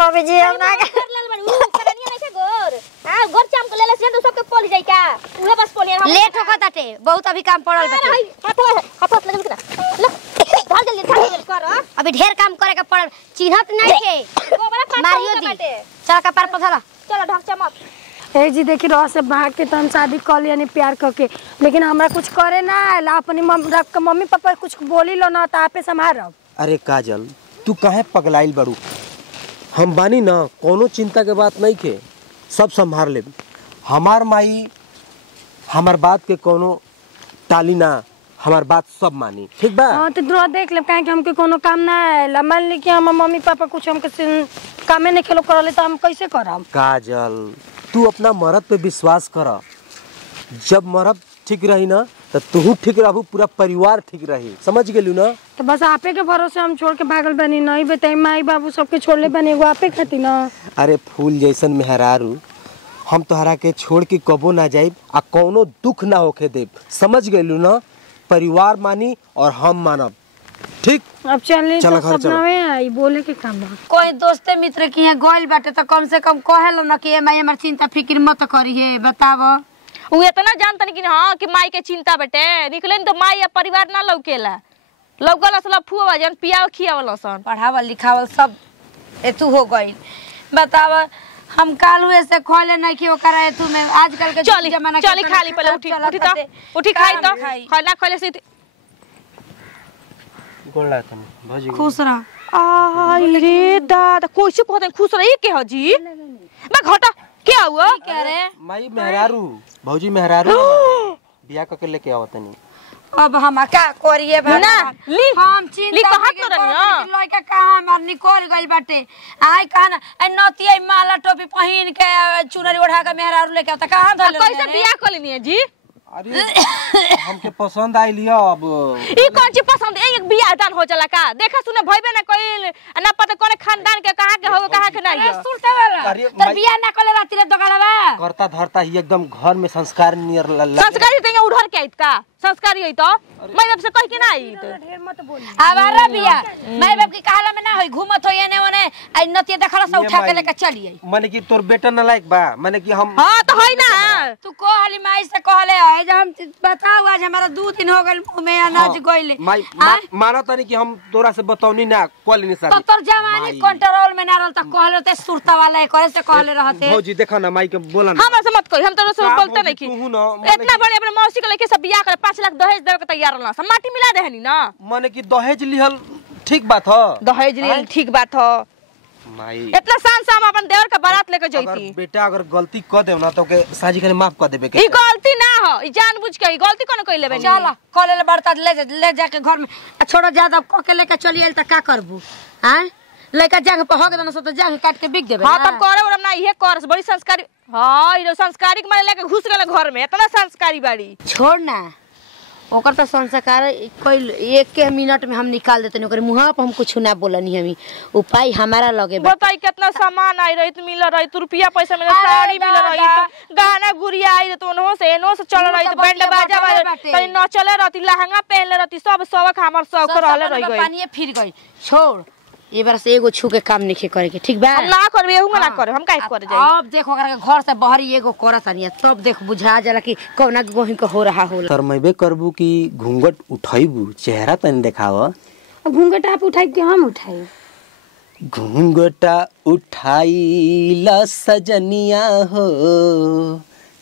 Mummy जी हम ना कर लेल बड़ी करनिया नहीं से गोर हां गोर चाम के लेले से तो सबके पोल जाई का उहे बस पोलिया लेट होखत ताटे बहुत अभी काम पड़ल बाटे हाथ लगे ना ले ढाल जल्दी कर अभी ढेर काम करे के पड़ल चिन्हत नहीं के गोबरा पात मारियो दी चल कपार पथला चलो ढक चमक ए जी देखी रह से भाग के तो हम शादी कर लिया नहीं प्यार करके लेकिन हमरा कुछ करे ना आला अपनी मम्मी पापा कुछ बोली लो ना तो आपे संभारब। अरे काजल तू काहे पगलाइल बड़ू हम बानी ना कोनो चिंता के बात नहीं के सब संभाल ले हमार माई हमार बात के कोनो टाली ना हमार बात सब मानी ठीक बा। हां तो दूर देख ले काहे कि हमके कोनो काम ना आला मान ली कि हम मम्मी पापा कुछ हमके कामे नहीं खेलो करले तो हम कैसे करब। काजल तू अपना मर्द पे विश्वास कर जब मर्द ठीक रही ना तो तू ठीक रहू पूरा परिवार ठीक रही समझ गेलू ना। तो बस आपे के भरोसे हम छोड़ के भागल बनी नहीं बताई माई बाबू सबके छोड़ले बनी एगो आपे खाती ना। अरे फूल जैसन मेहरारू हम तोहरा के छोड़ के कबो ना जाइब आ कोनो दुख ना होके देब समझ गेलू ना। परिवार मानी और हम मानब ठीक। अब चल चलो तो घर सपना में आई बोले के काम बा कोई दोस्ते मित्र की है गोइल बाटे तो कम से कम कहेलो ना कि माई हमर चिंता फिक्र मत करी है बताव। उ इतना जानतन कि हां कि माई के चिंता बेटे निकले तो माई या परिवार ना लौकेला लौकला सब फुआ जन पियाव खियावल सन पढ़ावल लिखावल सब एतु हो गइल बताव। हम काल हुए से खोले नहीं कि ओकरा एतु में आजकल के जमाना चली खाली पहले उठी खाई तो खाना खले से गोला तुम भौजी खुश रह। आई रे दादा कोइसे कहते खुश रही के हजी बा घटा क्या हुआ क्या रे माई मेहरारू भौजी मेहरारू बियाह करके लेके आवत नहीं। अब हम का करिए ना ली हम ली कहत तो रहियो लइका कहां मार निकल गइल बाटे आय कहना ए नतिया माला टोपी पहिन के चुनरी ओढ़ा के मेहरारू लेके आवता कहां धले कैसे बियाह कलिनी है जी। अरे हमके पसंद आई लिया अब ई कौन चीज पसंद है एक बियाह दान हो चला का देखा सुने भइबे ना कइल ना पता कोने खानदान के कहां के होवे कहां के नहीं है सुलटा वाला तो बियाह ना कले राती रे दोगाड़वा करता धरता ही एकदम घर में संस्कार नियर संस्कारी तो उधर के आइत का संस्कारी है तो मैं बाप से कह के ना आई तो ढेर मत बोली आवारा बियाह मैं बाप की कहला में ना होई घूमत होय एने ओने आई नतिया देखला से उठा के लेके चली आई माने कि तोर बेटा न लायक बा माने कि हम हां तो होई ना तू कहली माई से कहले है जब हम बताओ आज हमारा 2 दिन हो गइल मुंह में अनाज गइले माई मानो तनी कि हम तोरा से बतौनी ना कॉल नहीं तो तोर जवानी कंट्रोल में ना रहल त कहले ते सुरता वाला करे से कहले रहते भौजी देखा ना माई के बोला ना हमरा से मत कह हम तो से बोलते नहीं कि इतना बड़े अपने मौसी के लेके सब बियाह करे 5 लाख दहेज देवे के तैयार रहला सब माटी मिला देहनी ना माने कि दहेज लिहल ठीक बात ह दहेज लिहल ठीक बात ह माई इतना शान से हम अपन देवर के बारात लेके जइती अगर बेटा अगर गलती कर देव ना तो के साजी के माफ कर देबे के ई गलती ना हो ई जानबूझ के ई गलती कोन कइ लेबे चल कहले बड़ता ले जाके घर में छोड़ो ज्यादा क के लेके चली आइल त का करबू हैं लेके जांग पे हो गदन सो त जांग काट के बिक देबे हां तब करे और ना इहे कर बड़ी संस्कारी हां ई संस्कारी के मारे लेके घुस गेल घर में इतना संस्कारी बाड़ी छोड़ ना ओकर तो संस्कार कोई 1 मिनट में हम निकाल देते ओकर मुंह पे हम कुछ ना बोलनी हमी उपाय हमारा लगे बताई कितना सामान आई रही मिल रही तो रुपया पैसा में साड़ी मिल रही गाना गुड़िया आई तो उनहो से एनो से चल रही तो बैंड बाजा तनी न चले रहती लहंगा पहनले रहती सब शौक हमर शौक रहले रह गई पानी फिर गई छोड़ ये बार से एगो छू के काम नहीं करे के ठीक बा हम ना करबे एहू ना करे हम काहे करे जाई अब देखो अगर घर से बहरी एगो करत नहीं तब देख बुझा जाला कि कौना गोही को हो रहा होला शर्मैबे करबू कि घूंघट उठाइबू चेहरा तनी देखाव अब घूंघट आप उठाई के हम उठाई घूंघटा उठाईला सजनिया हो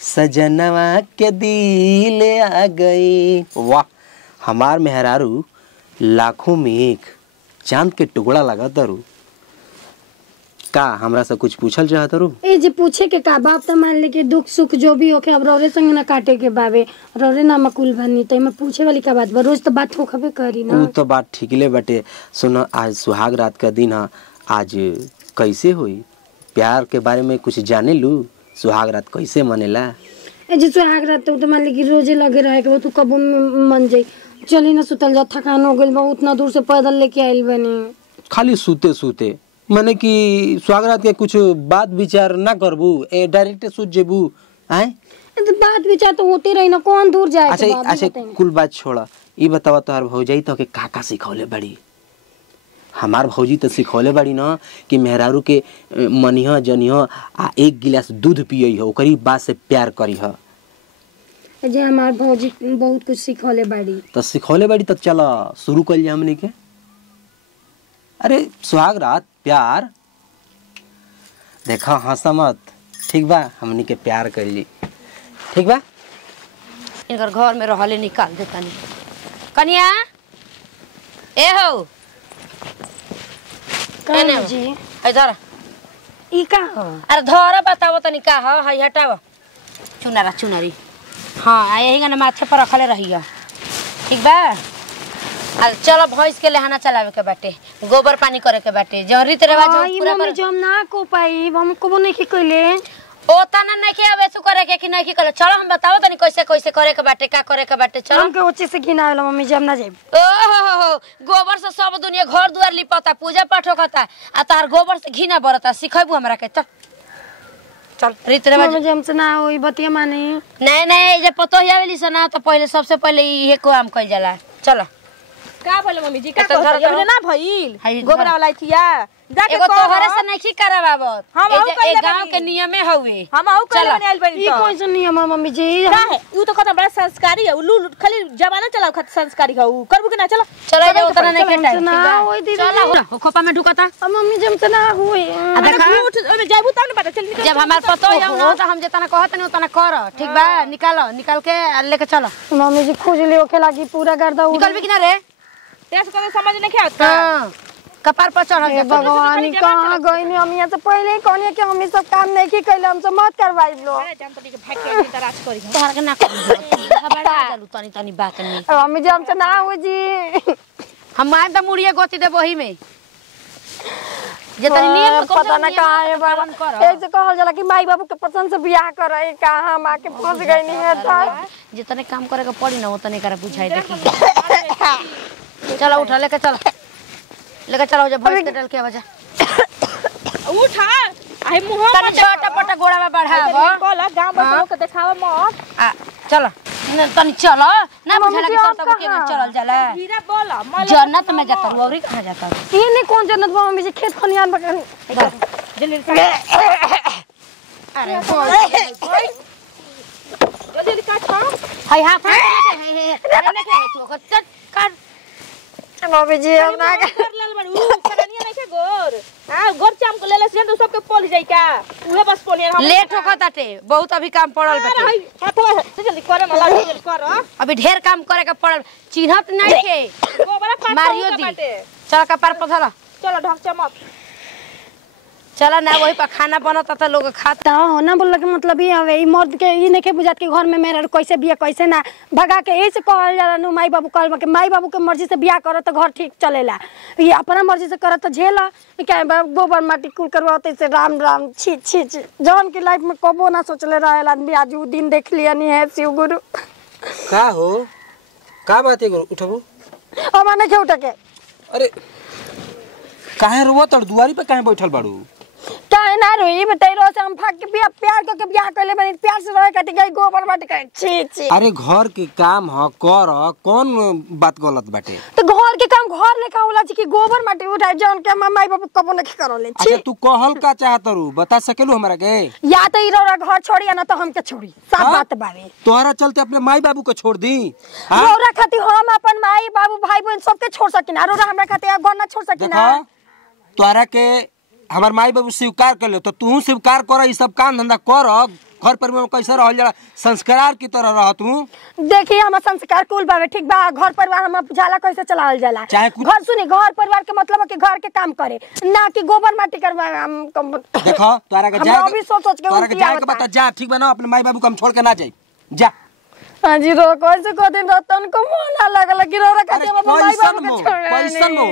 सजनवा के दिल आ गई। वाह हमार मेहरारू लाखों में एक चांद के टुकड़ा लगा दरू का हमरा से कुछ पूछल चाहत रू ए जे पूछे के का बाप त मान ले के दुख सुख जो भी होके अब रोरे संग ना काटे के बावे रोरे ना मकुल बनी त में पूछे वाली का बात बा रोज तो बात होखबे करी ना उ तो बात ठीकले बटे। सुनो आज सुहाग रात का दिन है आज कैसे हुई प्यार के बारे में कुछ जाने लू सुहाग रात कैसे मनेला ए जे सुहाग रात तो मान ले कि रोजे लगे रहे के तू कब मन जाई चली ना सुतल जा थकान हो गइल बा उतना दूर से पैदल लेके आइल बनी खाली सूते सूते माने कि स्वागत के कुछ बात विचार ना करबू ए डायरेक्ट सूत जेबू आए तो बात विचार तो होती रही ना कौन दूर जाए अच्छा कुल बात छोड़ा ई बतावा तोहर भौजाई तो के काका सिखौले बड़ी हमार भौजी तो सिखौले बाड़ी ना कि मेहरारू के मनिह जनिह आ 1 गिलास दूध पियई हो ओकरी बात से प्यार करी ह। जे हमार भौजी बहुत कुछ सिखौले बाड़ी। तो सिखौले बाड़ी तो चला शुरू कर लिया हमने के। अरे सुहाग रात प्यार देखा हंसा मत ठीक बा हमने के प्यार कर ली ठीक बा। इनकर घर में रहले निकाल दे तनी कनिया ए हो कनिया जी इधर ई का हो? अरे धर बताओ तनी का हो हई हटाओ चुनारा चुनारी हाँ यही गाना माथे पर रखले रहिया ठीक बा। अरे चलो भैंस के लेहाना चलावे के बाटे गोबर पानी करे के बाटे जो रीत रिवाज पूरा मम्मी जो हम ना को पाई हम को नहीं की कइले ओ तना नहीं के आवे सु करे के कि नहीं की करे। चलो हम बताओ तनी कैसे कैसे करे के बाटे का करे के बाटे। चलो हमके ओचे से घिना आवेला मम्मी जब ना जाइब। ओहो गोबर से सब दुनिया घर दुआर लिपता पूजा पाठ होता आ तार गोबर से घिना बरता सिखैबू हमरा के। चल चल रीत रिवाज मम्मी जब से ना होई बतिया माने नहीं जे पतो ही आवेली सना तो पहले सबसे पहले ये काम कइल जाला। चलो का भले मम्मी जी का तो धर कहत ये ना भइल हाय गोबरा वाला थिया जाके एगो कह तोहरे से नहीं करावत हम आऊ ए कइले गांव बानी। के नियमे हउए हम आऊ चलो। कइले आइल बनी ई तो कौन सा नियम है मम्मी जी? का है ऊ तो खतम बड़ा संस्कारी है उल्लू खाली जमाना चलाओ खत संस्कारी है ऊ करबू कि ना चलो चलो जा उतना नहीं के टाइम ना होई दीदी चलो हो खोपा में ढुकता मम्मी जब से ना होई देखा उठ ओमे जाबू तब ना पता चल निकल जब हमार पतो ही ना तो हम जितना कहत नहीं उतना कर ठीक बा। निकालो निकाल के लेके चलो मम्मी जी खुजली होके लागी पूरा गर्दा निकल भी कि ना रे तेस को समझ नहीं आता हां कपार पर चढ़ हे भगवान कहाँ गई नहीं हम यहाँ से पहले ही कहनी कि हम ये सब काम नहीं की कैले हमसे मत करवाई लो। अरे जान पड़ी के भाग के अंदर राज करी तोहर के ना कर बड़ा चलू तनी तनी बात नहीं मम्मी जी हमसे ना हो जी हम आए त मुड़िए गोती दे वही में जितनी नियम को पता ना कहाँ है बाबा ऐसे कहल जाला कि माई बाबू के पसंद से बियाह करे कहाँ हम आके फंस गई नहीं है तो जितने काम करे के पड़ी ना उतने करा बुझाई देखी। चलो उठा लेके चलो जा भैंस के डाल के आवाज उठा आई मुंह तनी छोटा पटा गोड़ा में बढ़ावा कल गांव बच्चों के देखावा मत आ चलो तनी चलो ना मम्मी बुझाला जी, कि आप तब के कहाँ? चलल जाला हीरा बोला मैं जन्नत में जाता हूं औरी कहां जाता हूं ये नहीं कौन जन्नत मम्मी जी खेत खलियान बकन जल्दी अरे जल्दी काट छो हाय हाथ है काट मम्मी जी हम ना कर लेल बड़ू करनिया नहीं के गोर हां गोर चाम को ले ले से तो सबके पोल जाई का उहे बस पोलिया हम लेट होखत ताटे बहुत अभी काम पड़ल बाटे हाथवा जल्दी करे मला जल्दी कर अभी ढेर काम करे के पड़ल चिन्हत नहीं के गोबरा पाट मारियो दी चल कपार पर धला चलो ढक चमक चला ना वही पर खाना बनता था लोग खाता हो ना बोल के मतलब ये हवे ई मर्द के ई नहीं बुझात के घर में मेरा कैसे बिया कैसे ना भगा के ऐसे कहल जाला नु माई बाबू कहल के माई बाबू के मर्जी से बिया करत तो घर ठीक चलेला ये अपना मर्जी से करत तो झेला क्या गोबर माटी कुल करवाते से राम राम छी छी छी जौन की लाइफ में कबो ना सोचले रहल आदमी आज उ दिन देख लिया नहीं है शिव गुरु का हो का बात है उठबू हमार नहीं उठ के अरे काहे रोवा तड़ दुआरी पे काहे बैठल बाड़ू काहे ना रोई बताई रो से हम भाग के बिया प्यार करके बियाह कइले बनी प्यार से रहे खातिर गई गोबर माटी करे छी छी अरे घर के काम ह कर कौन बात गलत बाटे तो घर के काम घर लेखा होला जी कि गोबर माटी उठाए जौन के माई बाबू कबो नहीं करले छी अच्छा तू कहल का चाहत रू बता सकेलू हमरा के या तो इरोरा घर छोड़ी ना तो हमके छोड़ी साफ हाँ? बात बावे तोहरा चलते अपने माई बाबू को छोड़ दी हाँ? रोरा खातिर हम अपन माई बाबू भाई बहन सबके छोड़ सकिना रोरा हमरा खातिर घर ना छोड़ सकिना देखा तोहरा के हमार माई बाबू स्वीकार कर ले तो तू स्वीकार कर ई सब काम धंधा कर घर पर में कैसे रहल जाला संस्कार की तरह रह तू देखिए हम संस्कार कुल बावे ठीक बा घर परिवार हम जाला कैसे चलावल जाला चाहे कुछ- घर सुनी घर परिवार के मतलब है कि घर के काम करे ना कि गोबर माटी करवा हम देखो तोहरा के हम जाए अभी सोच के तोहरा के जाए के बता जा ठीक बना अपने माई बाबू को हम छोड़ के ना जाई जा हां जी रो कैसे कहते रतन को मन ना लगल कि रोरा खातिर हम अपन माई बाबू के छोड़ पैसन मो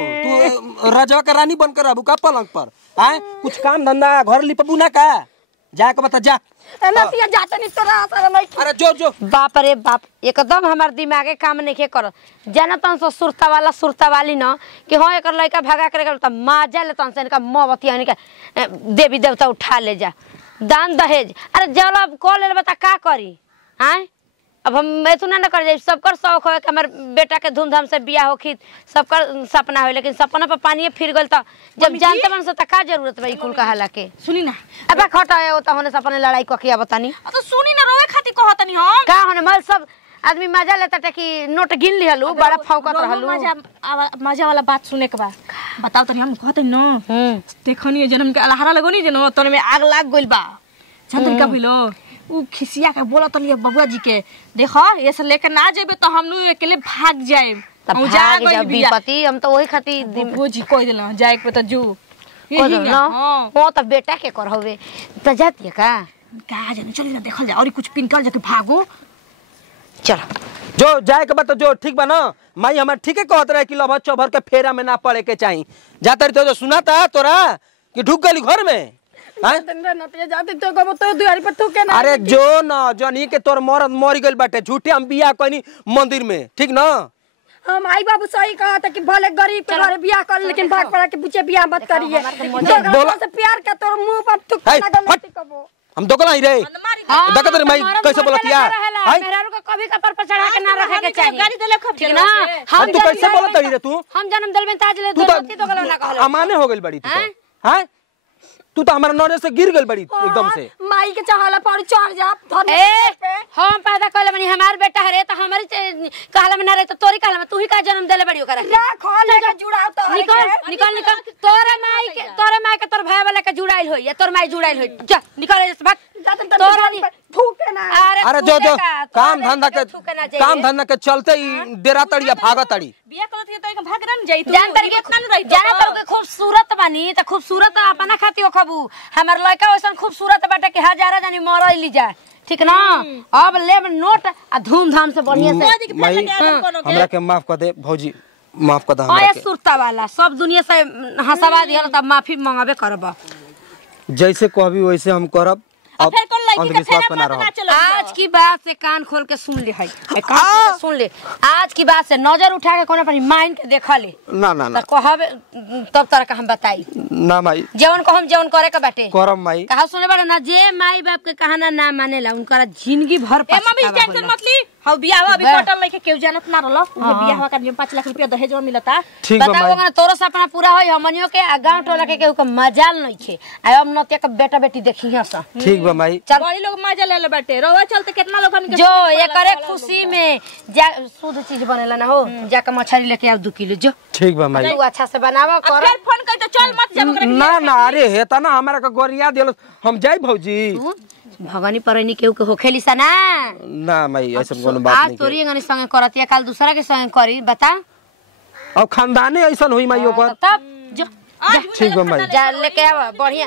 तू राजा के रानी बन कर रहबू का पलंग पर हैं कुछ काम धंधा घर लिपबू ना का जाए के बता जा नतिया जाते नहीं तोरा असर नहीं अरे जो जो बाप रे बाप एकदम हमार दिमागे काम नहीं के कर जानतन से सुरता वाली न कि हाँ एक लड़का भगा करे गल त मजा ले तन से इनका मोहब्बती हनी का देवी देवता उठा ले जा दान दहेज अरे जब कॉल ले बता का करी हैं अब हम इतना ना कर जाए। सबकर शौक हो कि हमार बेटा के धूमधाम से बियाह होखी, सबकर सपना हो, लेकिन सपना पर पानी फिर गल तो जब जानते मन से का जरूरत बा कुल कहाला के। सुनी ना अब खट है त होने सपने लड़ाई क किया बतानी। तो सुनी ना रोए खाती कहतनी हम का होने मल सब आदमी मजा लेता टे कि नोट गिन लिहलु बड़ा फौकत रहलु। मजा वाला बात सुने के बा बताओ तनी हम कहते न देखनी जन्म के अलहारा लगोनी जनो तोरे में आग लाग गइल बा छतन का भइलो उ खिसिया के बोला तनी बबुआ जी के देखो ये से लेके ना जेबे तो हमनु अकेले भाग जाए हम जा गइल विपत्ति। हम तो वही खाती बबुआ जी कह देला जाए के तो जो यही ना वो तो बेटा के कर होवे त जाती का जाने चली ना देखल जा और कुछ पिनकल जाके भागो चलो जो जाए के बा तो जो ठीक बा ना। माई हमार ठीके कहत रहे कि लभर चौभर के फेरा में ना पड़े के चाहिए। जाता रही तो जो सुनाता तोरा कि ढुक गली घर में जाते तो कबो तो दुआरी पर तू के ना। अरे जो न जनी के तोर मरद मर गइल बाटे झूठे हम बियाह कइनी मंदिर में ठीक ना। हम आई बाबू सही कहा था कि भले गरीब के घरे बियाह कर लेकिन भाग पड़ा के पूछे बियाह मत करिए। बोला से प्यार का तोर मुंह पर तू ना गलती कबो हम दोकला ही रे देखत रे माई कैसे बोलतिया मेहरारू का कभी कपर पर चढ़ा के ना रखे के चाहिए गाड़ी देले खब ठीक ना। हम तू कैसे बोलत रही रे तू हम जन्म दिल में ताज ले तू तो गलो ना कहलो अमाने हो गइल बड़ी तू हैं तू तो हमारा नजर से गिर गइल बड़ी एकदम से। माई के चाहला पर चढ़ जा हम पैदा कइले बनी हमार बेटा हरे तो हमारी कहला में ना रहे तो तोरी कहला में तू ही का जन्म देले बड़ी ओकरा जा खोल के जुड़ाव तो निकल तोरे माई के तोर भाई वाला के जुड़ाइल होई या तोर माई जुड़ाइल होई जा निकल जा भाग तोरा फूके ना। अरे जो काम धंधा के चलते ही डेरा तड़ी या भागा तड़ी बिया करत है तो भाग रन जाई तू जान तरीके इतना नहीं रही जाना तो खूबसूरत बानी त खूबसूरत अपना खाती खबू हमर लड़का वैसन खूबसूरत बाटे कि हजारा जानी मरई जाए ठीक ना। अब लेब नोट आ धूमधाम से बढ़िया से हमरा के माफ कर दे भौजी माफ कर दे हमरा के सुरता वाला सब दुनिया से हंसवा दिहल त माफी मांगबे करब जैसे कहबी वैसे हम करब। अब अंधविश्वास बना रहा। आज की बात से कान खोल के सुन ले सुन ले आज की बात से नजर उठा के कोने पर माइन के देखा ले ना ना ना कहब तब तरह का हम बताई ना माई जवन को हम जवन करे के बाटे करम माई कहा सुने बड़े ना जे माई बाप के कहना ना मानेला उनका जिंदगी भर ए मम्मी टेंशन मत ली हम बियाह अभी कटल नहीं के केहू जानत ना रहलो उ बियाह का 5 लाख रुपया दहेज में मिलता ठीक बा बताओ ना तोरो सपना पूरा होई हमनियो के आ गांव टोला के केहू के मजाल नहीं छे आ अब नते के बेटा बेटी देखी हस ठीक बा माई बड़ी लोग मजा ले ले बैठे रोवा चलते कितना लोग हमके जो ये करे खुशी में जा शुद्ध चीज बनेला ना हो जाके मछली लेके आओ 2 किलो जो ठीक बा माई तू अच्छा से बनावा कर फिर फोन कर तो चल मत जब ना ना अरे हेता ना हमरा का गोरिया देलो हम जाई भौजी भवानी परनी केहू के होखेली सा ना ना माई ऐसा कोनो बात नहीं। आज तोरी गनी संगे करतिया काल दूसरा के संगे करी बता अब खानदाने ऐसा होई माई ओकर तब जो ठीक बा माई जा लेके आवा बढ़िया